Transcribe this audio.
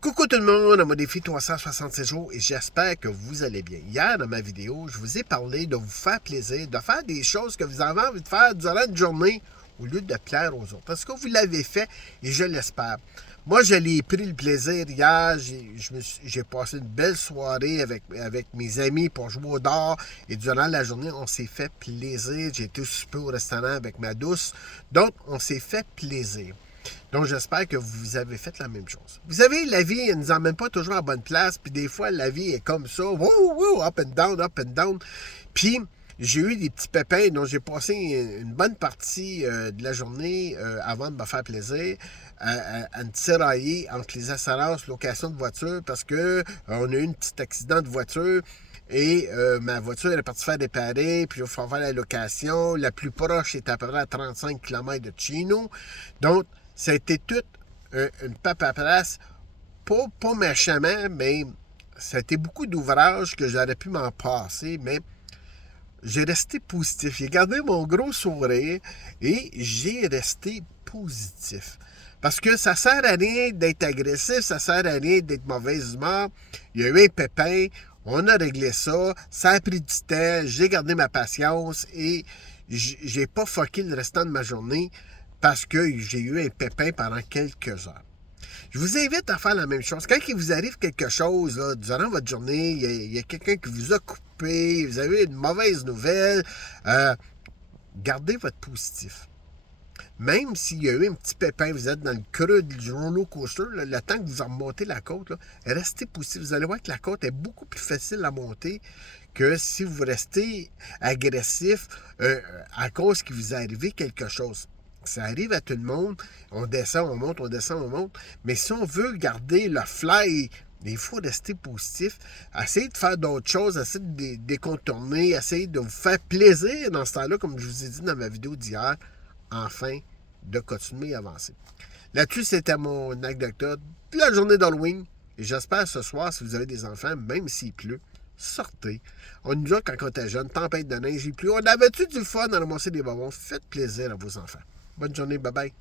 Coucou tout le monde, à mon défi 366 jours et j'espère que vous allez bien. Hier, dans ma vidéo, je vous ai parlé de vous faire plaisir, de faire des choses que vous avez envie de faire durant une journée au lieu de plaire aux autres. Est-ce que vous l'avez fait et je l'espère. Moi, je l'ai pris le plaisir hier. J'ai passé une belle soirée avec mes amis pour jouer au dard et durant la journée, on s'est fait plaisir. J'ai été souper au restaurant avec ma douce. Donc, on s'est fait plaisir. Donc, j'espère que vous avez fait la même chose. Vous savez, la vie, elle ne nous emmène pas toujours à bonne place, puis des fois, la vie est comme ça, up and down, up and down. Puis, j'ai eu des petits pépins, donc j'ai passé une bonne partie de la journée avant de me faire plaisir à me tirailler entre les assurances, location de voiture, parce que on a eu un petit accident de voiture. Et ma voiture est partie faire réparer, puis il faut faire la location. La plus proche est à peu près à 35 km de chez nous. Donc, ça a été toute une paperasse, pas méchamment, mais ça a été beaucoup d'ouvrages que j'aurais pu m'en passer, mais j'ai resté positif. J'ai gardé mon gros sourire et j'ai resté positif. Parce que ça sert à rien d'être agressif, ça sert à rien d'être mauvaise humeur. Il y a eu un pépin, on a réglé ça, ça a pris du temps, j'ai gardé ma patience et j'ai pas fucké le restant de ma journée parce que j'ai eu un pépin pendant quelques heures. Je vous invite à faire la même chose. Quand il vous arrive quelque chose là, durant votre journée, il y a quelqu'un qui vous a coupé, vous avez une mauvaise nouvelle, gardez votre positif. Même s'il y a eu un petit pépin, vous êtes dans le creux du roller coaster, là, le temps que vous remontez la côte, là, restez positif. Vous allez voir que la côte est beaucoup plus facile à monter que si vous restez agressif à cause qu'il vous est arrivé quelque chose. Ça arrive à tout le monde. On descend, on monte, on descend, on monte. Mais si on veut garder le fly, il faut rester positif. Essayez de faire d'autres choses, essayez de décontourner, essayez de vous faire plaisir dans ce temps-là, comme je vous ai dit dans ma vidéo d'hier, afin de continuer à avancer. Là-dessus, c'était mon anecdote de la journée d'Halloween. Et j'espère ce soir, si vous avez des enfants, même s'il pleut, sortez. On nous a quand on était jeune, tempête de neige, il pleut. On avait-tu du fun à ramasser des bonbons? Faites plaisir à vos enfants. Bonne journée, bye bye.